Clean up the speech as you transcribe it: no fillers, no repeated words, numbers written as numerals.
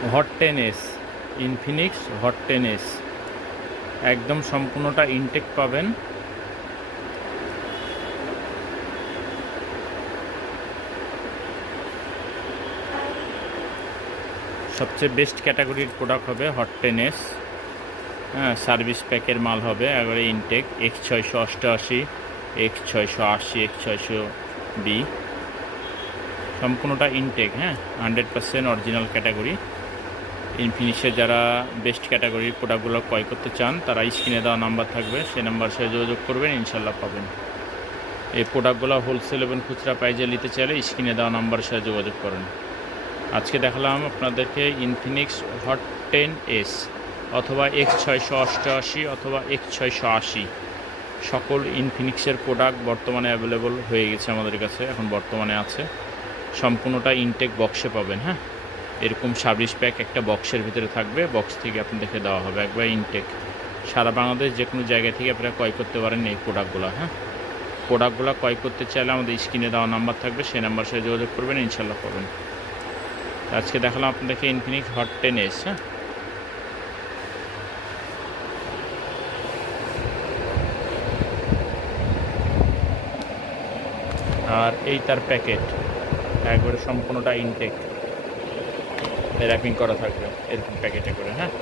Hot 10s, Infinix hot 10s একদম সম্পূর্ণটা intact পাবেন। সবচেয়ে বেস্ট ক্যাটাগরির প্রোডাক্ট হবে হট 10s। হ্যাঁ, সার্ভিস প্যাকের মাল হবে, একবারে ইনটেক। X688, X680, X600B সম্পূর্ণটা ইনটেক। হ্যাঁ, 100% অরিজিনাল ক্যাটাগরি। ইনফিনিক্সের যারা বেস্ট ক্যাটাগরির প্রোডাক্টগুলো ক্রয় করতে চান তারা স্ক্রিনে দেওয়া নাম্বার থাকবে, সেই নাম্বার সাথে যোগাযোগ করবেন, ইনশাল্লাহ পাবেন। এই প্রোডাক্টগুলো হোলসেল এবং খুচরা প্রাইজে নিতে চাইলে স্ক্রিনে দেওয়া নাম্বারের সাথে যোগাযোগ করেন। আজকে দেখালাম আপনাদেরকে ইনফিনিক্স হট 10s অথবা X688 অথবা X680 সকল ইনফিনিক্সের প্রোডাক্ট বর্তমানে অ্যাভেলেবল হয়ে গেছে আমাদের কাছে, এখন বর্তমানে আছে। সম্পূর্ণটা ইনটেক বক্সে পাবেন। হ্যাঁ, এরকম সার্ভিস প্যাক একটা বক্সের ভিতরে থাকবে, বক্স থেকে আপনাদেরকে দেওয়া হবে একবার ইনটেক। সারা বাংলাদেশ যে কোনো জায়গা থেকে আপনারা ক্রয় করতে পারেন এই প্রোডাক্টগুলো। হ্যাঁ, প্রোডাক্টগুলো ক্রয় করতে চাইলে আমাদের স্ক্রিনে দেওয়া নাম্বার থাকবে, সেই নাম্বার সাথে যোগাযোগ করবেন, ইনশাল্লাহ পাবেন। আজকে দেখালাম আপনাদেরকে ইনফিনিক্স হট 10s। হ্যাঁ, আর এই তার প্যাকেট একবারে সম্পূর্ণটা ইনটেক র্যাপিং করা থাকবে এরকম প্যাকেটে করে। হ্যাঁ।